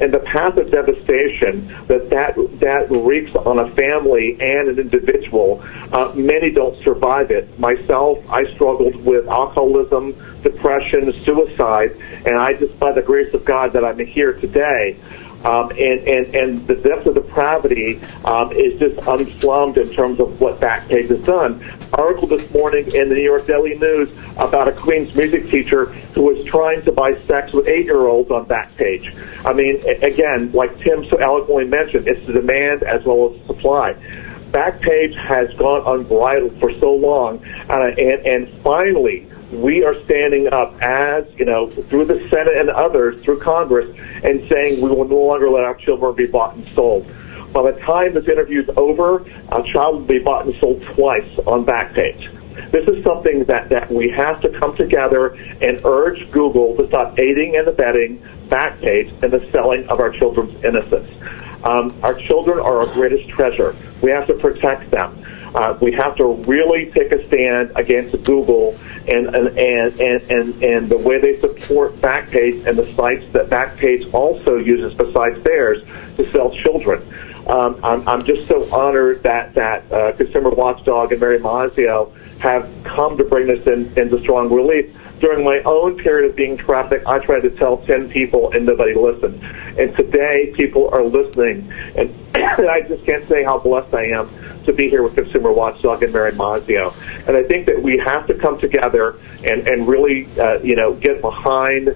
and the path of devastation that wreaks on a family and an individual, many don't survive it. Myself, I struggled with alcoholism, depression, suicide, and I just, by the grace of God, that I'm here today. And the depth of depravity is just unplumbed in terms of what Backpage has done. Article this morning in the New York Daily News about a Queens music teacher who was trying to buy sex with 8-year-olds on Backpage. I mean, again, like Tim so eloquently mentioned, it's the demand as well as the supply. Backpage has gone unbridled for so long, and finally, we are standing up as, through the Senate and others, through Congress, and saying we will no longer let our children be bought and sold. By the time this interview is over, a child will be bought and sold twice on Backpage. This is something that we have to come together and urge Google to stop aiding and abetting Backpage in the selling of our children's innocence. Our children are our greatest treasure. We have to protect them. We have to really take a stand against Google and the way they support Backpage and the sites that Backpage also uses besides theirs to sell children. I'm just so honored that Consumer Watchdog and Mary Mazio have come to bring this into strong relief. During my own period of being trafficked, I tried to tell 10 people and nobody listened. And today, people are listening. And I just can't say how blessed I am to be here with Consumer Watchdog and Mary Mazio. And I think that we have to come together and really, get behind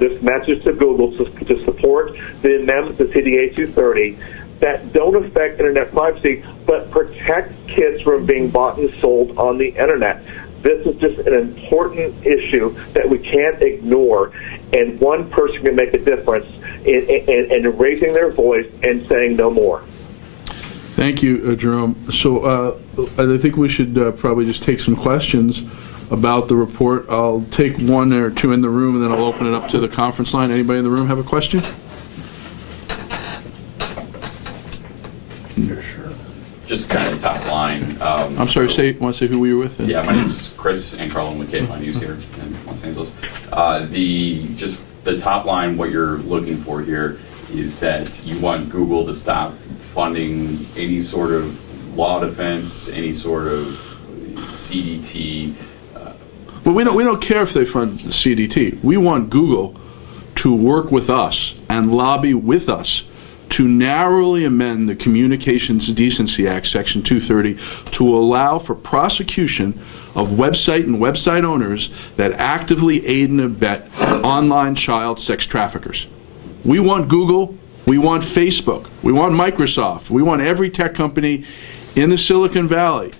this message to Google to support the amendments to CDA 230 that don't affect Internet privacy, but protect kids from being bought and sold on the Internet. This is just an important issue that we can't ignore, and one person can make a difference in raising their voice and saying no more. Thank you, Jerome. So I think we should probably just take some questions about the report. I'll take one or two in the room, and then I'll open it up to the conference line. Anybody in the room have a question? Sure. Just kind of top line. I'm sorry, want to say who we were with? Yeah, my name's Chris and Carlin with KFI News here in Los Angeles. The top line, what you're looking for here is that you want Google to stop funding any sort of law defense, any sort of CDT. Well, we don't care if they fund CDT. We want Google to work with us and lobby with us to narrowly amend the Communications Decency Act, Section 230, to allow for prosecution of website and website owners that actively aid and abet online child sex traffickers. We want Google, we want Facebook, we want Microsoft, we want every tech company in the Silicon Valley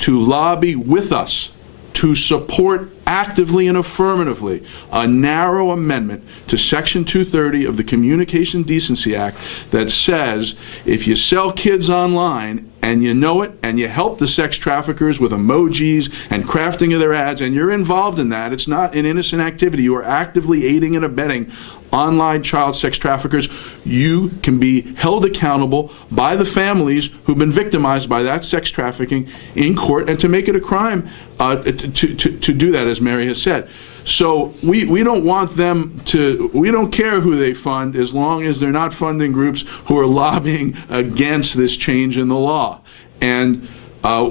to lobby with us to support actively and affirmatively a narrow amendment to Section 230 of the Communication Decency Act that says if you sell kids online and you know it and you help the sex traffickers with emojis and crafting of their ads and you're involved in that, it's not an innocent activity, you are actively aiding and abetting online child sex traffickers, you can be held accountable by the families who've been victimized by that sex trafficking in court, and to make it a crime to do that, as Mary has said. So we don't want them to, we don't care who they fund as long as they're not funding groups who are lobbying against this change in the law. And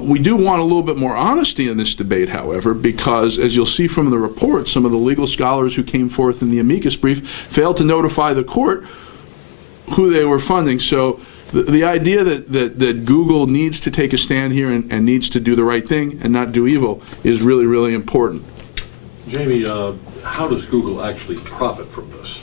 we do want a little bit more honesty in this debate, however, because as you'll see from the report, some of the legal scholars who came forth in the amicus brief failed to notify the court who they were funding. So the idea that Google needs to take a stand here and needs to do the right thing and not do evil is really, really important. Jamie, how does Google actually profit from this?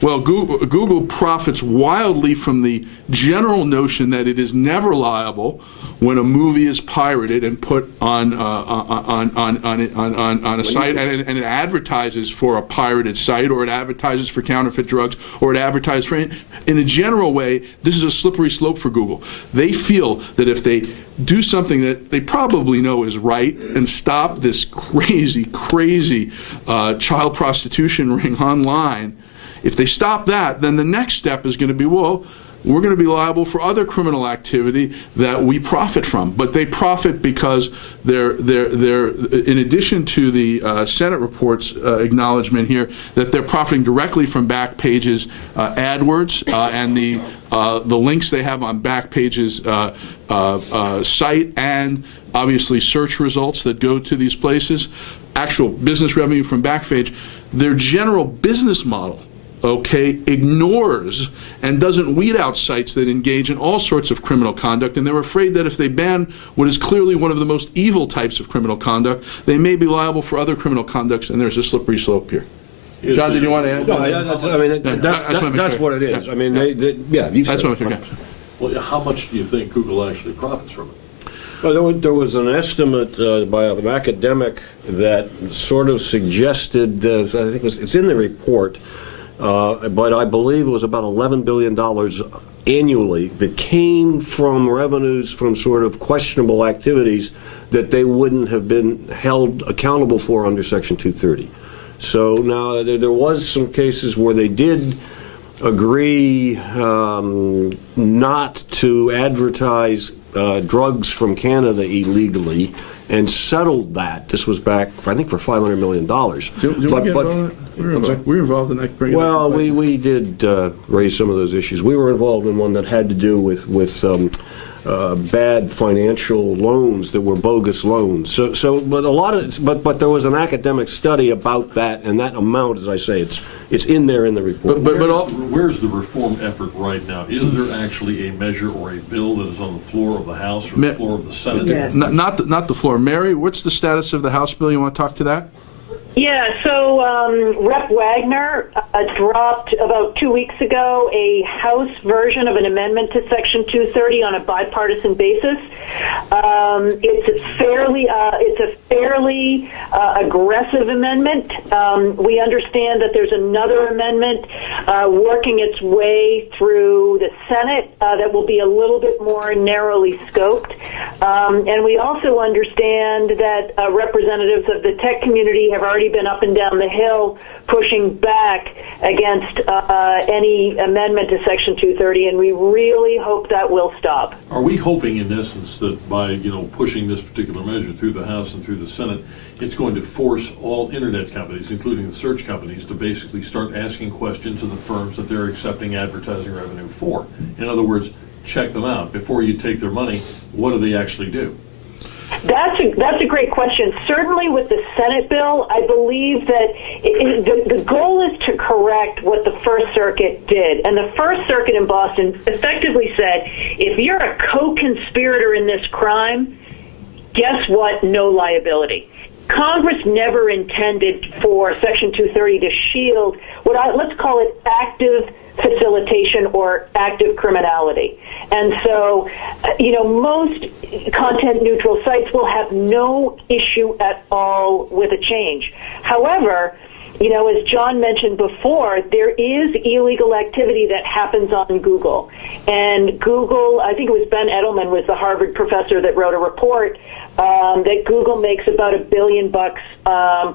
Well, Google profits wildly from the general notion that it is never liable when a movie is pirated and put on a site, and it advertises for a pirated site, or it advertises for counterfeit drugs, or it advertises for, in a general way, this is a slippery slope for Google. They feel that if they do something that they probably know is right and stop this crazy child prostitution ring online, if they stop that, then the next step is going to be, well, we're going to be liable for other criminal activity that we profit from. But they profit because they're in addition to the Senate report's acknowledgement here that they're profiting directly from Backpage's AdWords and the links they have on Backpage's site, and obviously search results that go to these places, actual business revenue from Backpage. Their general business model, ignores and doesn't weed out sites that engage in all sorts of criminal conduct, and they're afraid that if they ban what is clearly one of the most evil types of criminal conduct, they may be liable for other criminal conducts, and there's a slippery slope here. John, did you want to add? No, that's what it is. I mean, you said it. Well, how much do you think Google actually profits from it? Well, there was an estimate by an academic that sort of suggested, I think it's in the report, but I believe it was about $11 billion annually that came from revenues from sort of questionable activities that they wouldn't have been held accountable for under Section 230. So now there was some cases where they did agree not to advertise drugs from Canada illegally, and settled that. This was back, I think, for $500 million. We were involved in that. Well, we did raise some of those issues. We were involved in one that had to do with bad financial loans that were bogus loans. But a lot of but there was an academic study about that, and that amount, as I say, it's in there in the report. Where's the reform effort right now? Is there actually a measure or a bill that is on the floor of the House or the floor of the Senate? Yes. Not the floor. Mary, what's the status of the House bill? You want to talk to that? Yeah, so Rep. Wagner dropped about 2 weeks ago a House version of an amendment to Section 230 on a bipartisan basis. It's a fairly aggressive amendment. We understand that there's another amendment working its way through the Senate that will be a little bit more narrowly scoped. And we also understand that representatives of the tech community have already been up and down the hill pushing back against any amendment to Section 230, and we really hope that will stop. Are we hoping, in essence, that by pushing this particular measure through the House and through the Senate, it's going to force all internet companies, including the search companies, to basically start asking questions of the firms that they're accepting advertising revenue for? In other words, check them out. Before you take their money, what do they actually do? That's a great question. Certainly with the Senate bill, I believe that the goal is to correct what the First Circuit did. And the First Circuit in Boston effectively said, if you're a co-conspirator in this crime, guess what? No liability. Congress never intended for Section 230 to shield let's call it active facilitation or active criminality. And so, most content-neutral sites will have no issue at all with a change. However, as John mentioned before, there is illegal activity that happens on Google. And Google, I think it was Ben Edelman was the Harvard professor that wrote a report that Google makes about $1 billion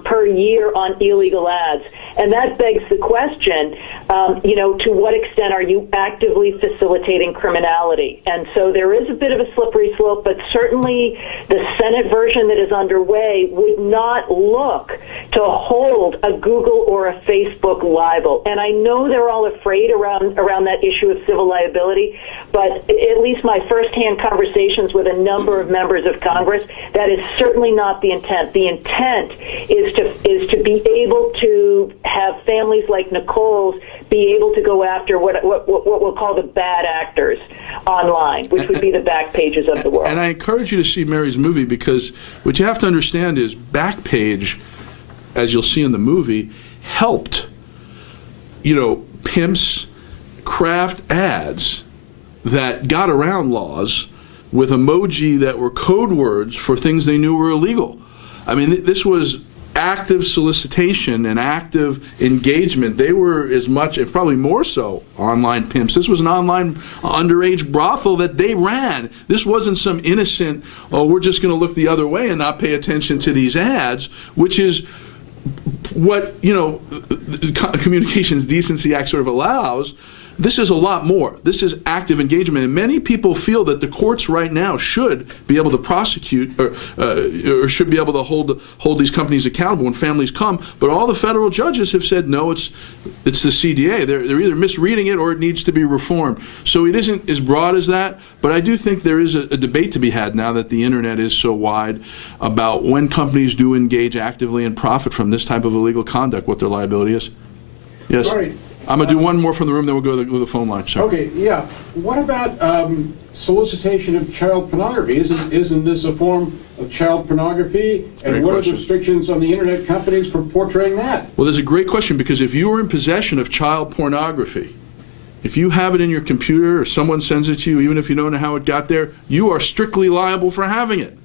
per year on illegal ads. And that begs the question, to what extent are you actively facilitating criminality? And so there is a bit of a slippery slope, but certainly the Senate version that is underway would not look to hold a Google or a Facebook liable. And I know they're all afraid around that issue of civil liability, but at least my firsthand conversations with a number of members of Congress, that is certainly not the intent. The intent is to be able to have families like Nicole's be able to go after what we'll call the bad actors online, which would be the Backpages of the world. And I encourage you to see Mary's movie, because what you have to understand is Backpage, as you'll see in the movie, helped, pimps craft ads that got around laws with emoji that were code words for things they knew were illegal. I mean, this was active solicitation and active engagement. They were as much, if probably more so, online pimps. This was an online underage brothel that they ran. This wasn't some innocent, we're just going to look the other way and not pay attention to these ads, which is what, the Communications Decency Act sort of allows. this is a lot more. This is active engagement, and many people feel that the courts right now should be able to prosecute or should be able to hold these companies accountable when families come. But all the federal judges have said no. It's the CDA. They're either misreading it or it needs to be reformed. So it isn't as broad as that. But I do think there is a debate to be had now that the internet is so wide about when companies do engage actively and profit from this type of illegal conduct, what their liability is. Yes. Sorry. I'm going to do one more from the room, then we'll go to the phone line. Sorry. Okay, yeah. What about solicitation of child pornography? Isn't this a form of child pornography? And Great what question. are the restrictions on the internet companies for portraying that? Well, there's a great question, because if you are in possession of child pornography, if you have it in your computer or someone sends it to you, even if you don't know how it got there, you are strictly liable for having it.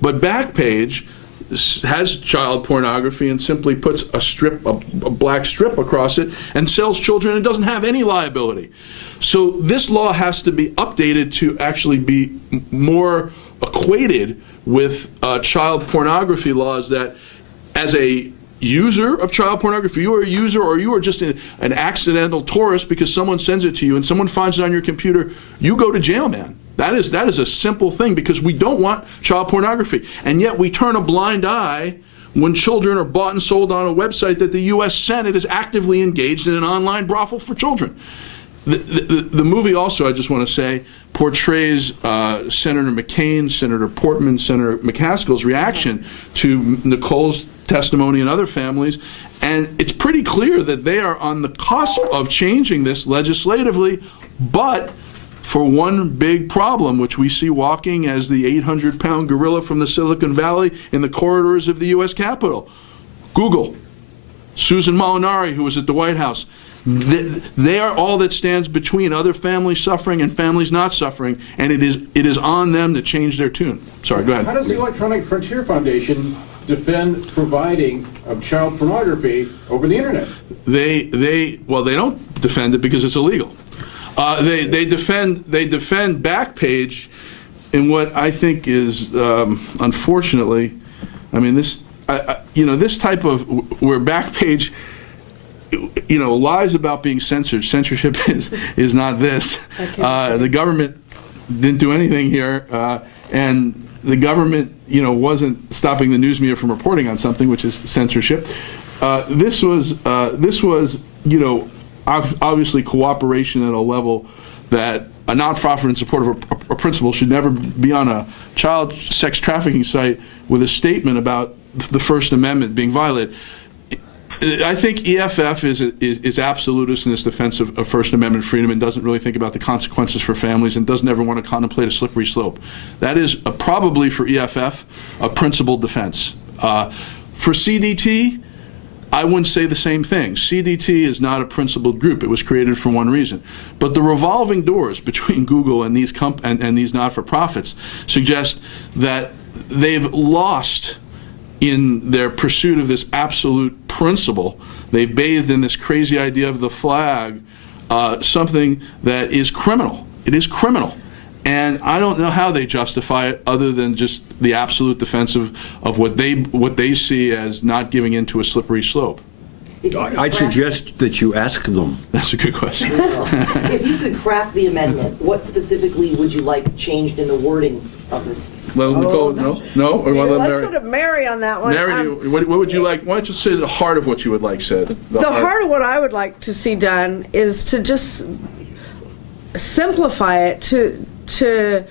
But Backpage has child pornography and simply puts a black strip across it and sells children and doesn't have any liability. So this law has to be updated to actually be more equated with child pornography laws, that as a user of child pornography, you are a user or you are just an accidental tourist because someone sends it to you and someone finds it on your computer, you go to jail, man. That is a simple thing, because we don't want child pornography. And yet we turn a blind eye when children are bought and sold on a website that the U.S. Senate is actively engaged in an online brothel for children. The movie also, I just want to say, portrays Senator McCain, Senator Portman, Senator McCaskill's reaction to Nicole's testimony and other families, and it's pretty clear that they are on the cusp of changing this legislatively, but for one big problem, which we see walking as the 800-pound gorilla from the Silicon Valley in the corridors of the U.S. Capitol. Google, Susan Molinari, who was at the White House, they are all that stands between other families suffering and families not suffering, and it is on them to change their tune. Sorry, go ahead. How does the Electronic Frontier Foundation defend providing of child pornography over the internet? They don't defend it because it's illegal. They defend Backpage in what I think is, unfortunately, I mean, this type of, where Backpage, lies about being censored. Censorship is not this. The government didn't do anything here, and the government, wasn't stopping the news media from reporting on something, which is censorship. This was, obviously cooperation at a level that a non-profit in support of a principle should never be on a child sex trafficking site with a statement about the First Amendment being violated. I think EFF is absolutist in its defense of First Amendment freedom and doesn't really think about the consequences for families and doesn't ever want to contemplate a slippery slope. That is probably for EFF a principled defense. For CDT, I wouldn't say the same thing. CDT is not a principled group. It was created for one reason. But the revolving doors between Google and these these not-for-profits suggest that they've lost in their pursuit of this absolute principle. They bathed in this crazy idea of the flag, something that is criminal. It is criminal. And I don't know how they justify it other than just the absolute defense of what they see as not giving in to a slippery slope. I'd suggest that you ask them. That's a good question. If you could craft the amendment, what specifically would you like changed in the wording of this? Well, Nicole, no? Or Let's go to Mary on that one. Mary, what would you like? Why don't you say the heart of what you would like said? The heart of what I would like to see done is to just simplify it, to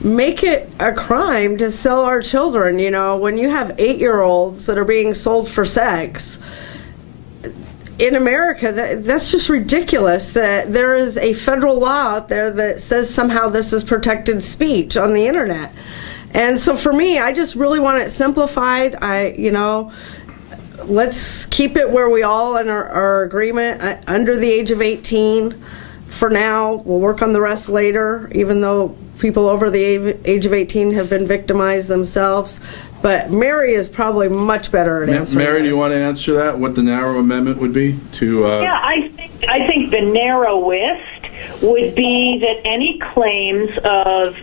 make it a crime to sell our children. When you have 8-year-olds that are being sold for sex in America, that's just ridiculous that there is a federal law out there that says somehow this is protected speech on the internet. And so for me, I just really want it simplified. Let's keep it where we all in our agreement under the age of 18. For now, we'll work on the rest later, even though people over the age of 18 have been victimized themselves. But Mary is probably much better at answering Mary, this. do you want to answer that? What the narrow amendment would be to? Yeah, I think the narrowest would be that any claims of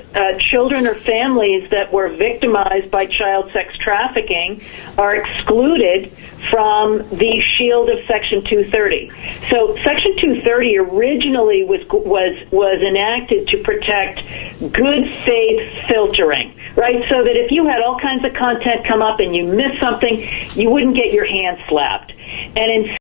children or families that were victimized by child sex trafficking are excluded from the shield of Section 230. So Section 230 originally was enacted to protect good faith filtering, right? So that if you had all kinds of content come up and you missed something, you wouldn't get your hand slapped. And